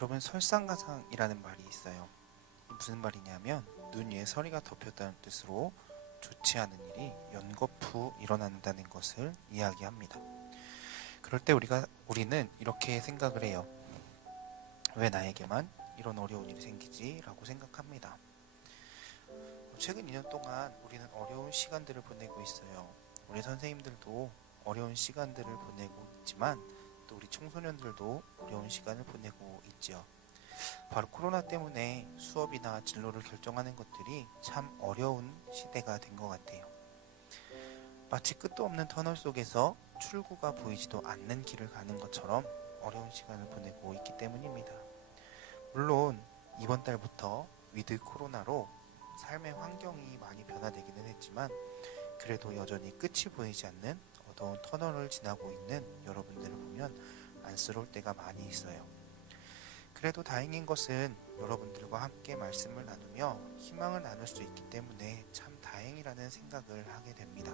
여러분, 설상가상이라는 말이 있어요. 무슨 말이냐면 눈 위에 서리가 덮였다는 뜻으로 좋지 않은 일이 연거푸 일어난다는 것을 이야기합니다. 그럴 때 우리는 이렇게 생각을 해요. 왜 나에게만 이런 어려운 일이 생기지? 라고 생각합니다. 최근 2년 동안 우리는 어려운 시간들을 보내고 있어요. 우리 선생님들도 어려운 시간들을 보내고 있지만 또 우리 청소년들도 어려운 시간을 보내고 있지요. 바로 코로나 때문에 수업이나 진로를 결정하는 것들이 참 어려운 시대가 된 것 같아요. 마치 끝도 없는 터널 속에서 출구가 보이지도 않는 길을 가는 것처럼 어려운 시간을 보내고 있기 때문입니다. 물론 이번 달부터 위드 코로나로 삶의 환경이 많이 변화되기는 했지만 그래도 여전히 끝이 보이지 않는 어두운 터널을 지나고 있는 여러분들을 보면 안쓰러울 때가 많이 있어요. 그래도 다행인 것은 여러분들과 함께 말씀을 나누며 희망을 나눌 수 있기 때문에 참 다행이라는 생각을 하게 됩니다.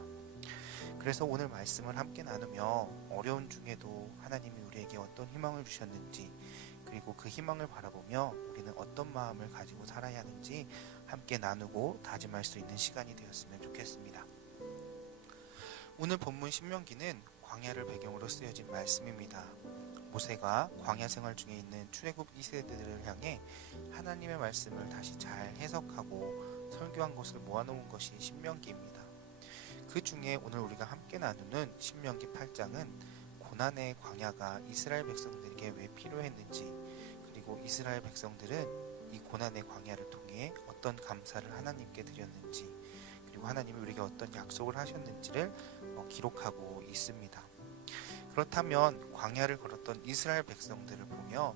그래서 오늘 말씀을 함께 나누며 어려운 중에도 하나님이 우리에게 어떤 희망을 주셨는지, 그리고 그 희망을 바라보며 우리는 어떤 마음을 가지고 살아야 하는지 함께 나누고 다짐할 수 있는 시간이 되었으면 좋겠습니다. 오늘 본문 신명기는 광야를 배경으로 쓰여진 말씀입니다. 모세가 광야 생활 중에 있는 출애굽 2세대들을 향해 하나님의 말씀을 다시 잘 해석하고 설교한 것을 모아놓은 것이 신명기입니다. 그 중에 오늘 우리가 함께 나누는 신명기 8장은 고난의 광야가 이스라엘 백성들에게 왜 필요했는지, 그리고 이스라엘 백성들은 이 고난의 광야를 통해 어떤 감사를 하나님께 드렸는지, 그리고 하나님이 우리에게 어떤 약속을 하셨는지를 기록하고 있습니다. 그렇다면 광야를 걸었던 이스라엘 백성들을 보며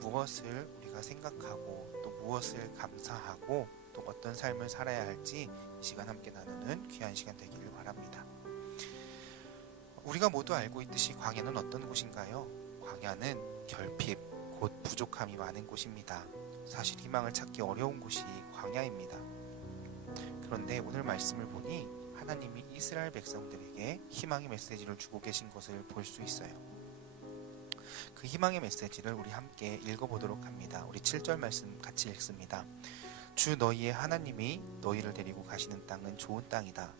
무엇을 우리가 생각하고 또 무엇을 감사하고 또 어떤 삶을 살아야 할지 이 시간 함께 나누는 귀한 시간 되기를 바랍니다. 우리가 모두 알고 있듯이 광야는 어떤 곳인가요? 광야는 결핍, 곧 부족함이 많은 곳입니다. 사실 희망을 찾기 어려운 곳이 광야입니다. 그런데 오늘 말씀을 보니 하나님이 이스라엘 백성들에게 희망의 메시지를 주고 계신 것을 볼 수 있어요. 그 희망의 메시지를 우리 함께 읽어보도록 합니다. 우리 7절 말씀 같이 읽습니다. 주 너희의 하나님이 너희를 데리고 가시는 땅은 좋은 땅이다.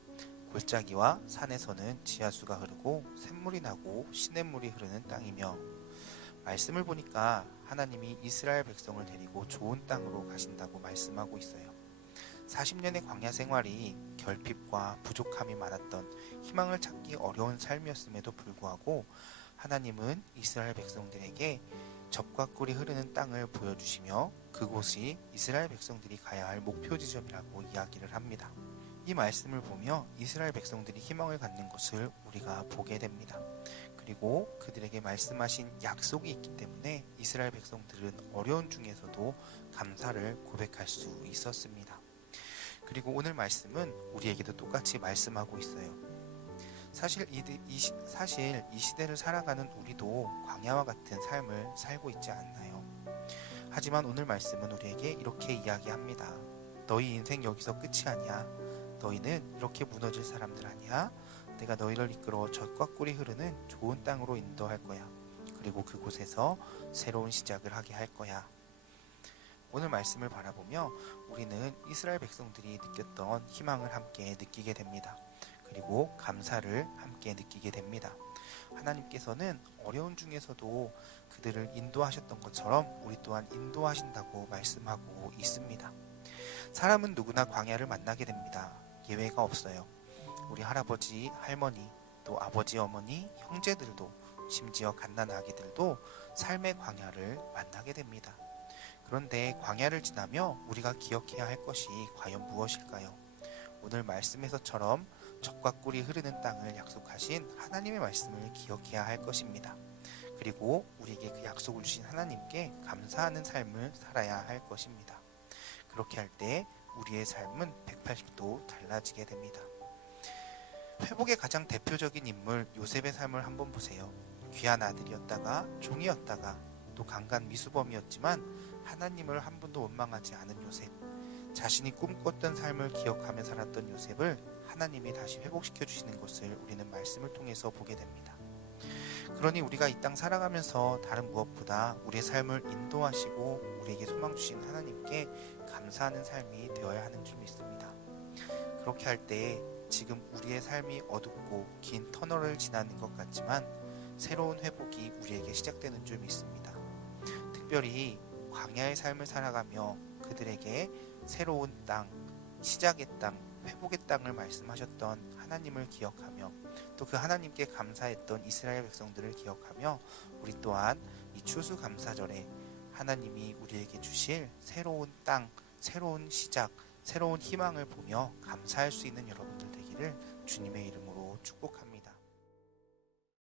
골짜기와 산에서는 지하수가 흐르고 샘물이 나고 시냇물이 흐르는 땅이며. 말씀을 보니까 하나님이 이스라엘 백성을 데리고 좋은 땅으로 가신다고 말씀하고 있어요. 40년의 광야 생활이 결핍과 부족함이 많았던 희망을 찾기 어려운 삶이었음에도 불구하고 하나님은 이스라엘 백성들에게 젖과 꿀이 흐르는 땅을 보여주시며 그곳이 이스라엘 백성들이 가야 할 목표 지점이라고 이야기를 합니다. 이 말씀을 보며 이스라엘 백성들이 희망을 갖는 것을 우리가 보게 됩니다. 그리고 그들에게 말씀하신 약속이 있기 때문에 이스라엘 백성들은 어려운 중에서도 감사를 고백할 수 있었습니다. 그리고 오늘 말씀은 우리에게도 똑같이 말씀하고 있어요. 사실 이 시대를 살아가는 우리도 광야와 같은 삶을 살고 있지 않나요? 하지만 오늘 말씀은 우리에게 이렇게 이야기합니다. 너희 인생 여기서 끝이 아니야. 너희는 이렇게 무너질 사람들 아니야. 내가 너희를 이끌어 젖과 꿀이 흐르는 좋은 땅으로 인도할 거야. 그리고 그곳에서 새로운 시작을 하게 할 거야. 오늘 말씀을 바라보며 우리는 이스라엘 백성들이 느꼈던 희망을 함께 느끼게 됩니다. 그리고 감사를 함께 느끼게 됩니다. 하나님께서는 어려운 중에서도 그들을 인도하셨던 것처럼 우리 또한 인도하신다고 말씀하고 있습니다. 사람은 누구나 광야를 만나게 됩니다. 예외가 없어요. 우리 할아버지, 할머니, 또 아버지, 어머니, 형제들도 심지어 갓난 아기들도 삶의 광야를 만나게 됩니다. 그런데 광야를 지나며 우리가 기억해야 할 것이 과연 무엇일까요? 오늘 말씀에서처럼 젖과 꿀이 흐르는 땅을 약속하신 하나님의 말씀을 기억해야 할 것입니다. 그리고 우리에게 그 약속을 주신 하나님께 감사하는 삶을 살아야 할 것입니다. 그렇게 할 때 우리의 삶은 180도 달라지게 됩니다. 회복의 가장 대표적인 인물 요셉의 삶을 한번 보세요. 귀한 아들이었다가 종이었다가 또 강간 미수범이었지만 하나님을 한 번도 원망하지 않은 요셉, 자신이 꿈꿨던 삶을 기억하며 살았던 요셉을 하나님이 다시 회복시켜 주시는 것을 우리는 말씀을 통해서 보게 됩니다. 그러니 우리가 이 땅 살아가면서 다른 무엇보다 우리의 삶을 인도하시고 우리에게 소망 주신 하나님께 감사하는 삶이 되어야 하는 줄 믿습니다. 그렇게 할 때 지금 우리의 삶이 어둡고 긴 터널을 지나는 것 같지만 새로운 회복이 우리에게 시작되는 줄 믿습니다. 특별히 광야의 삶을 살아가며 그들에게 새로운 땅, 시작의 땅, 회복의 땅을 말씀하셨던 하나님을 기억하며 또 그 하나님께 감사했던 이스라엘 백성들을 기억하며 우리 또한 이 추수감사절에 하나님이 우리에게 주실 새로운 땅, 새로운 시작, 새로운 희망을 보며 감사할 수 있는 여러분들 되기를 주님의 이름으로 축복합니다.